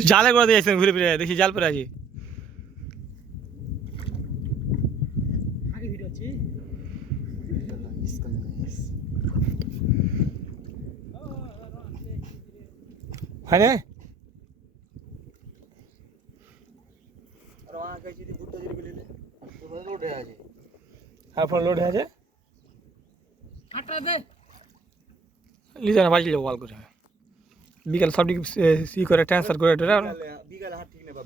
তুই জালে করে দিয়েছিস ঘুরে ফিরে দেখি জাল পরে আছি আগে ভিডিও আছে হয় না আর আগে যদি বুটটা যদি বলিলে তো লোড হয়ে আছে আর ফোন লোড হয়ে আছে আটা দে লিজা না বাজি যাবো কল করে বিকাল সব দিকে সি করে ট্রান্সফার করে এটা বিকালে হাট ঠিক নেই বা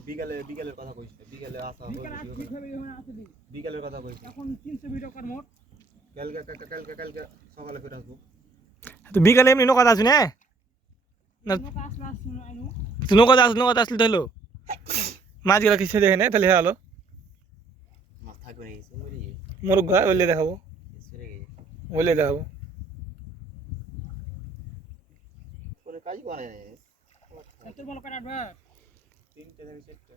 বিকালের কথা কইছ বিকালে আসা বিকাল আট ঠিক হবে এখন আসে দি বিকালের কথা কইছ এখন 300 ভিডিও কর মোট কালকে সকালে ফিরে আসবো তো বিকালে এমনি নৌকা আসবি না না লোক আসলো আসলো আইনো তুই নৌকা আসলে তো হলো মাছ গেলা কিছু দেখে না তাহলে হলো মাছ থাকবে না কিছু মরে গিয়ে মুরগা ওইলে দেখাবো সরে গিয়ে ওইলে দেখাবো কোনো কাজ করে না তোর বল কাটবা 3টে থেকে 4টে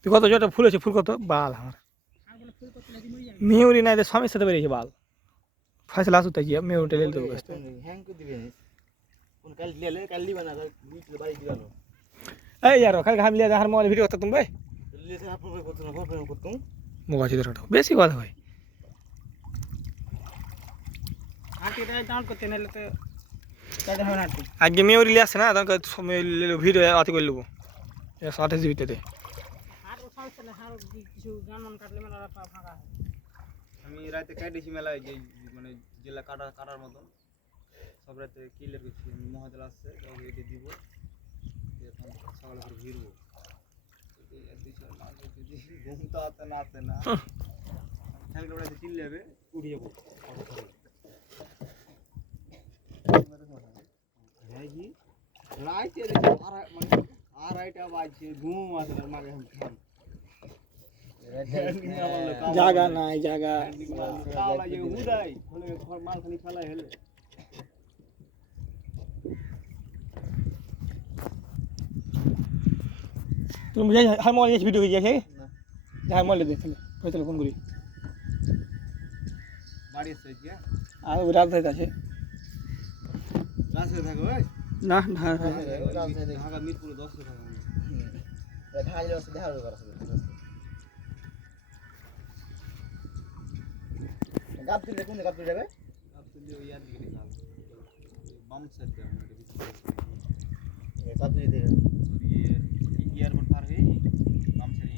তুই কত জটা ফুল আছে ফুল কত বাল আমার আর বলে ফুল করতে লাগি মরি যাবে মিউরি নাই তো স্বামীর সাথে বেরিয়েছে বাল ফাইসলা আসুতে গিয়ে মিউরিটা লেল দেবো হ্যাং করে দিবে কোন কাল দিলে কাল দিবা না বুঝলে বাড়ি দিবানো এই यार কাল ঘাম লিয়া হার মোবাইল ভিডিও করতে তুমি ভাই দিলে সে আপন করতে না ফোন করতে মোবাইল চিত্রটা বেশি কথা ভাই আটে ডাউন করতে নালে তো কাটে হবে না আটে আগে মিউরি লিয়ে আসছে না তখন সময় ভিডিও অতি করে নেবো 28 জিবিতে দে আর ও সাল চলে আর কিছু গান মান কাটলে মেলা ফাঁকা হয় আমি রাতে কাটেছি মেলায় যে মানে জেলা কাটার মতন সব রাতে কিলের গেছি আমি মহাদেল আসছে ওকে এটা দিব এখন সকালে করে ঘিরবো ঘুম তো আতে না খেয়াল করে চিল্লে যাবে উঠে যাবো হ্যাঁ জি রাইতে আড়াইটা বাজছে ঘুম আসে না মাকে খান জায়গা নাই জায়গা তুমি যাই হার মোবাইল ভিডিও করে যাই হার মোবাইল দে তাহলে তাহলে ফোন করি আর ওই রাত হয়ে আছে না ঢাকা মিরপুরে 10 টাকা গাপ দিলে কোন গাপ দিলে গাপ দিলে ওই আর দিকে গাপ বাম সাইড দেওয়া এটা কিছু গাপ দিলে দেবে এয়ারপোর্ট পার হয়ে বাম সাইড